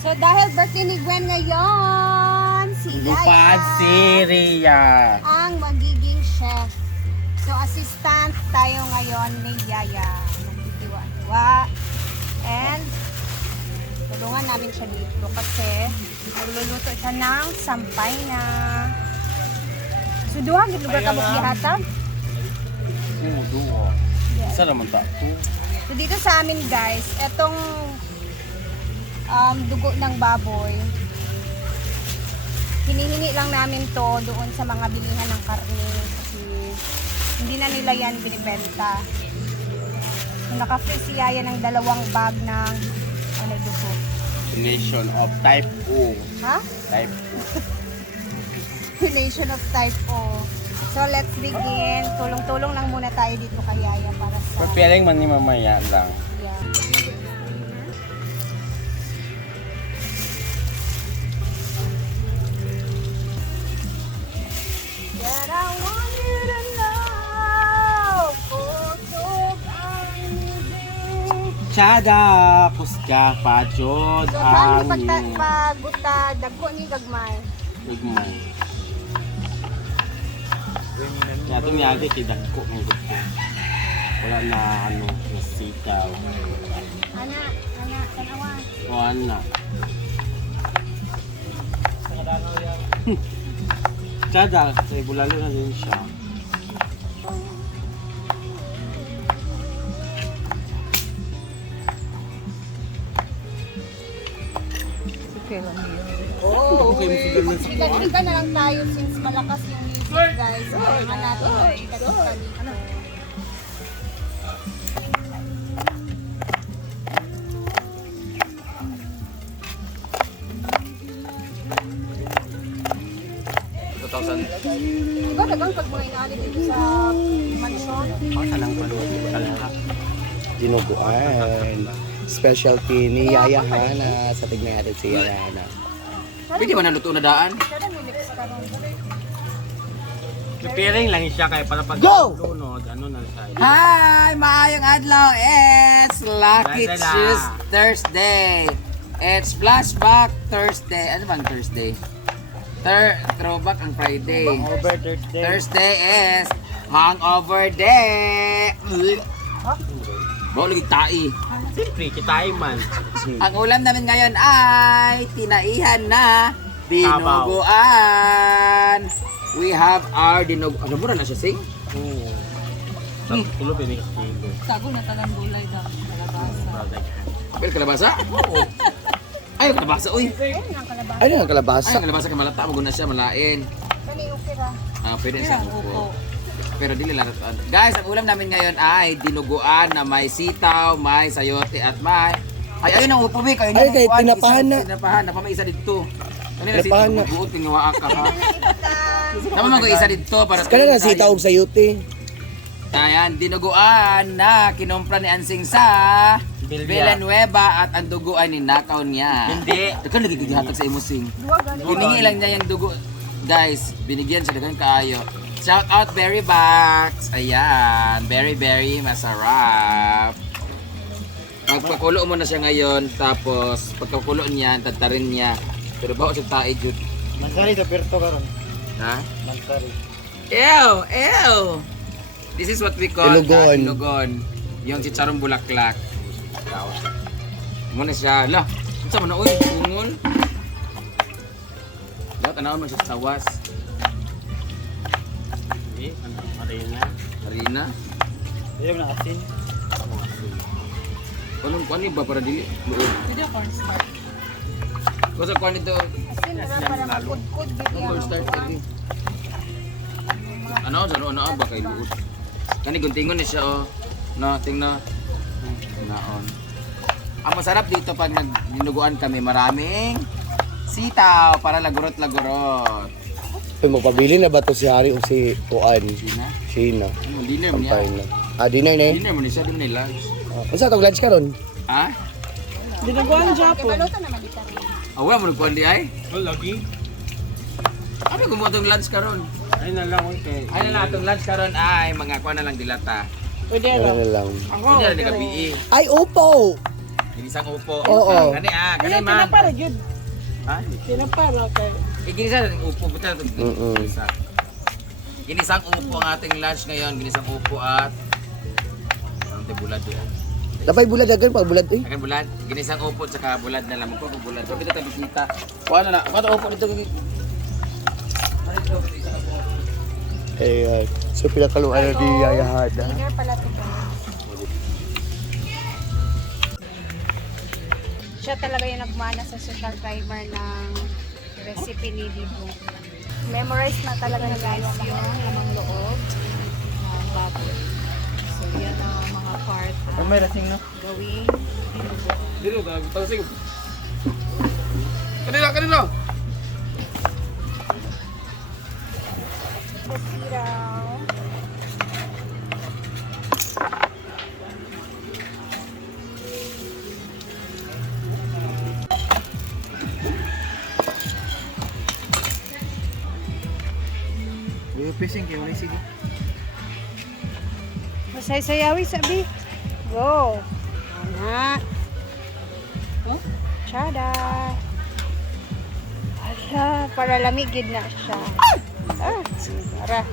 So dahil birthday ni Gwen ngayon, si Lupad Yaya si Rhea. ang magiging chef. So assistant tayo ngayon ni Yaya. Magtitiwa-tiwa. And tulungan namin siya dito kasi magluluto siya ng sampay na. So duha gid lugar ka bukihatag. Duo. Isa naman ta. So dito sa amin guys, etong dugo ng baboy, hinihingi lang namin to doon sa mga bilihan ng karne kasi hindi na nila yan binibenta. So naka-free si Yaya ng 2 bag ng dugo. Nation of type O. Ha? Type O. Nation of type O. So let's begin. Tulong-tulong lang muna tayo dito kay Yaya para sa... Preparing man ni mamaya lang. Yeah. That I want you to know, putog ang ibig. Tsada, puska, pachod, So, paano ang pagbuta, dagko ni gagmay? igmay. Kaya itong yagi, kidagko ng gusto. Wala na, nasitaw. Ana, tanawa. O ana. Tsada, kasi bulalo na din siya. Oo, Okay, musical na sa kuwan. Chika-chika na lang tayo since malakas yung music guys. Kailangan natin chika-chika dito. Diba dagang pag mga inaali dito sa mansyon? Dinuguan. Specialty ni Yaya Hana. Sa tignan natin si Yaya Hana. Pwede ba naluto na daan? Kada nilix ka ron. Preparing lang siya kaya para pag Go! lunod, na siya. Hi! Maayong adlaw! It's Lucky Dada. Tuesday Thursday. It's Flashback Thursday. Ano bang Thursday? Throwback ang Friday. Over Thursday. Thursday is Hangover Day. Bawa lagi tae. Siyempre, kita man. Ang ulam namin ngayon ay tinaihan na dinuguan. We have our Ano mura na siya, Sing? Oo. Tulo pa ni kilo. Sago na talang gulay daw. Kalabasa. Apel kalabasa? Oo. Ay, kalabasa, uy. Ayun ang kalabasa. Ano ang kalabasa? Ay, kalabasa ka malata, maguna siya, malain. Kani okay ra. Pwede siya Upo. upo. Pero dili lang. Guys, ang ulam namin ngayon ay dinuguan na may sitaw, may sayote at may... Ay, ayun ang upo, Vic. Ayun Ay, ang kay upuan. tinapahan na. Tinapahan na. Pamay isa dito. Ano na Tinapahan sitaw? na. Buot, tingawa ka ha. Ibutang. Tama mo isa dito para... Kaya na sita og sayuti. Ayan, dinuguan na kinumpra ni Ansing sa Villanueva at ang dugo ay ninakaw niya. Hindi. Dagan lagi gihatag sa imosing. Duwa gani. Hiningi lang niya yung dugo. Guys, binigyan siya dagan kaayo. Shout out Berry Box. Ayan, very masarap. Pagpakulo mo na siya ngayon, tapos pagkakulo niya, tatarin niya. Pero bawa siya tae jud. Mansari sa Perto karon. Ha? Mansari. Ew! This is what we call Ilugon. ilugon. Yung chicharong bulaklak. Muna siya. Lah, ito mo na uy, bungol. Lah, tanawan mo siya sa sawas. Hindi, Marina. Harina. Ayaw na asin. Anong kuan ba para dili? Luod. Video cornstarch. Kasi kuan ito. Asin na para magkudkod gid Ang cornstarch ini. Ano ba kay luod? Kani guntingon ni siya oh. No, tingnan. Naon. Ang masarap dito pag nagdinuguan kami, maraming sitaw para lagurot-lagurot. Uy, magpabili na ba to si Hari o si Kuan? Dina? Sheena. Ano, dinner mo Kampay niya. na. Dinner na eh. Dinner mo ni siya, dinner ni lunch. Ano sa itong lunch ka ron? Ha? Dinuguan Japon. Kay naman dito. Awa mo nagkuhan di ay? Oh, lagi. Ano gumawa itong lunch karon? Ay na lang okay. Ay na itong lunch karon ay mga kuha na lang dilata. Ano na lang. Hindi na gabi. Ay, opo! Ginisang upo. Oo. Kani kani Ayan, man. pinapara, Jud. Ha? Pinapara kay. Ginisa upo buta to. Mm-mm. Ginisang upo ang ating lunch ngayon, ginisang upo at ang bulad doon. Napay bulad agad pag bulad eh. Akan bulad, ginisang upo at saka bulad na lang. Magpo bulad. So kita bisita. Kuha na. Kato upo dito. Ayan. So pinakaluan na di Yaya Hada. Dinner pala to guys. Siya talaga yung nagmana sa social timer ng recipe ni Dibo. Memorize na talaga na guys yung lamang loob ng baboy. So yan ang mga part na May rasing no? gawing Dito ka, tasig. Kanila. siraw. Pising kayo, may sige. Masay-sayawi sabi. Go. Ana. Chada. Ala, para lamigid na siya. Para.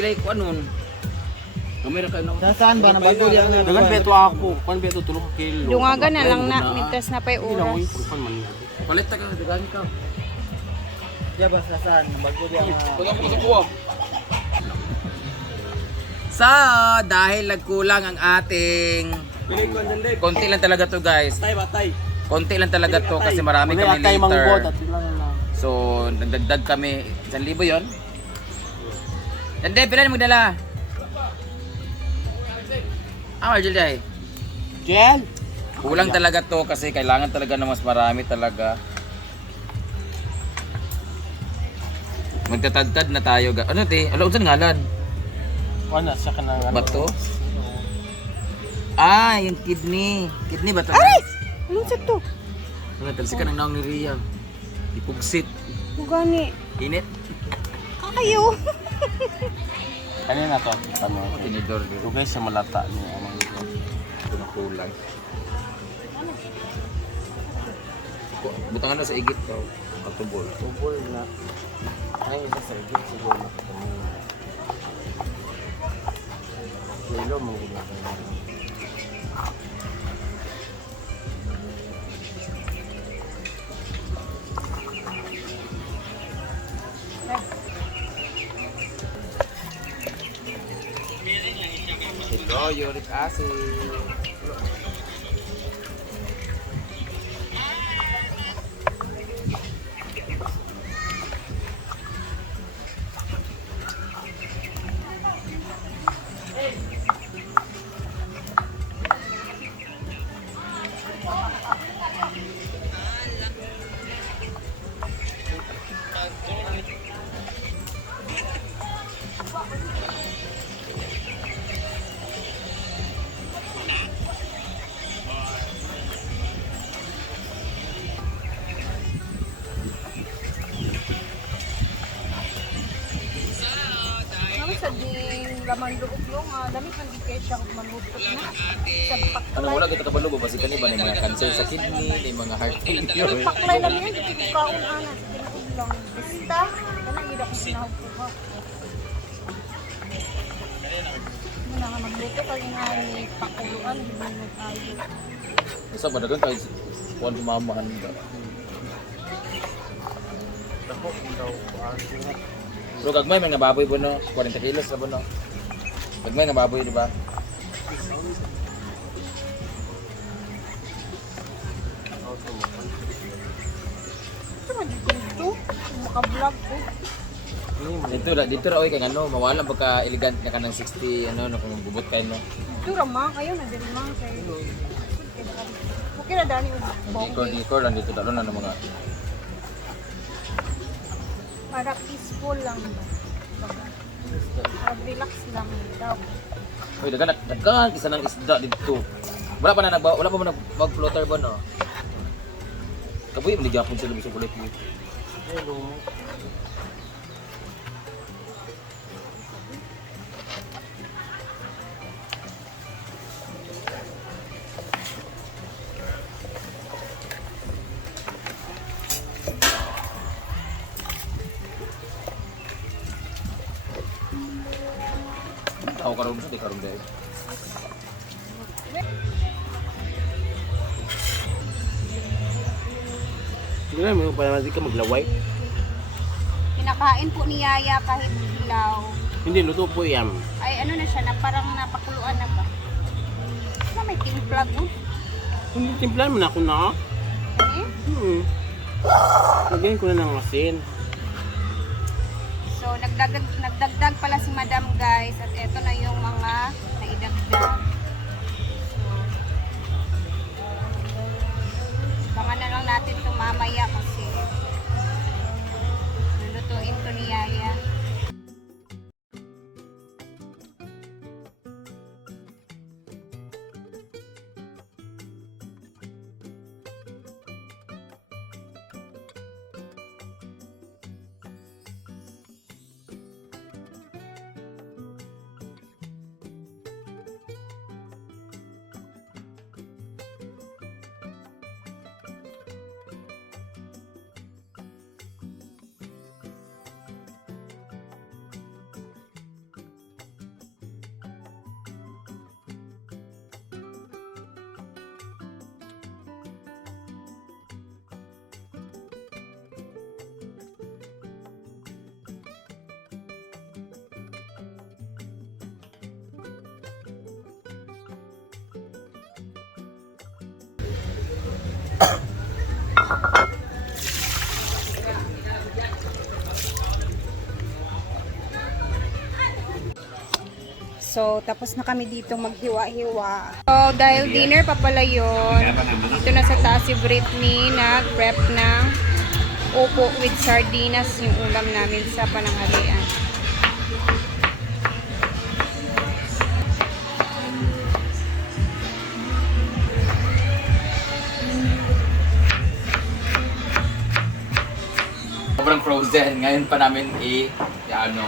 Ilay ko anon. Kamera kayo na. Saan ba? Nabago di ang Dengan beto ako. Kan beto 3 kilo. Dungaga na lang na. Mintas na pa'y oras. Palit ka, dagan ka. Diya ba saan? Nabago di ang... So, dahil nagkulang ang ating konti lang talaga to guys. Batay. Konti lang talaga to kasi marami kami later. So, nagdagdag kami 1,000 yon. Hindi, pila mo magdala? Marjorie ay. Jen! Kulang talaga to kasi kailangan talaga ng mas marami talaga. Magtatadtad na tayo. Ano te? Ala, unsan ngalan? Wala siya ka na Bato? Ah, yung kidney. Kidney ba ito? Anong sa to? Ano, talsi ka ng naong ni Ria. Ipugsit. Mugani. Init. Kakayo. Kanina to. Ano? Tinidor. Ito guys, sa malata niya. Amang ito. Ito na kulang. Butangan na sa igit ko. Katubol. Tubol na. Ay, isa sa igit siguro. Kilo mo gumagay. Ito, uric acid. Ano sa ding laman loob yung dami kang ikay siya kung malutot na. Sa Ano paklay. wala kita kabalo ba kasi kani ba may mga cancer sa kidney, may mga heart failure. Paklay lang yan. Hindi ko kaon ana. Sa tinuod lang. Basta. Kanang gida kong sinahog ko ha. Muna nga magluto kasi nga ni pakuluan. Hindi mo tayo. Isa ba dagan kay kuan mamahan ka. Ako, daw. Pero gagmay may nga baboy ba no? 40 kilos na ba no? Gagmay nga baboy di ba? Ito man dito. Maka-vlog ko. Dito ra oy kay ano, mawala ba ka elegant na kanang 60 ano no kung bubot kay no. Ito rama. Kayo na diri mga kayo. Okay na dani. Decor lang dito dalo na ng mga Para peaceful lang ba? Para relax lang daw. oy dagan isa ng isda dito. Wala pa na wala pa man nag-floater ba no? Kabuy man gyapon sila bisag kulit mo. Hello. karon sa di karon dai. Sige na, may pa naman di ka maglaway. Kinakain po ni Yaya kahit hilaw. Hindi, luto po yan. Ay, ano na siya, na parang napakuluan na ba? Ano, may timplag mo? Hindi, timplahan mo na ako na. Eh? Lagyan ko na ng asin. So, nagdagdag pala si Madam, guys. At eto na yung mga naidagdag. So, bangan na lang natin ito mamaya kasi lulutuin to ni Yaya. So, tapos na kami dito maghiwa-hiwa. So, dahil dinner pa pala yun, dito na sa taas si Britney nag-prep ng upo with sardinas yung ulam namin sa pananghalian. Sobrang frozen. Ngayon pa namin ano.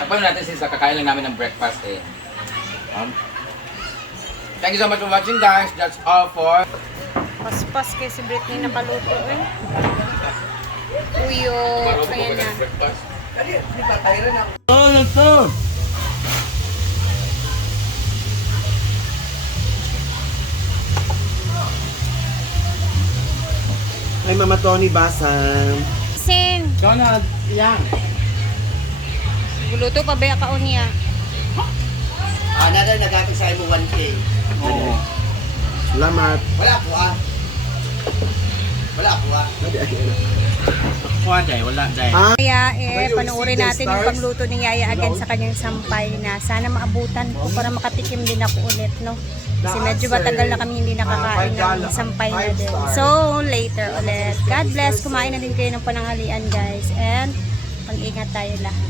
Tapos natin since kakain lang namin ng breakfast eh. Thank you so much for watching, guys. That's all for Paspas kay si Britney nakaluto eh. Tuyo, ayan na. breakfast. Oh, ito! Ay, Mama Tony Basang. Sin, Donald, yan. guluto pa ba kaon niya? Nada nagapit sa imo 1K. Oo. Salamat. Wala po ah. Wala po ah. Kuha, Day. Wala, Day. Kaya panoorin natin yung pagluto ni Yaya again sa kanyang sampay na sana maabutan ko para makatikim din ako ulit, no? Kasi medyo matagal na kami hindi nakakain ng sampay na din. So, later ulit. God bless. Kumain na din kayo ng pananghalian, guys. And, pag-ingat tayo lahat.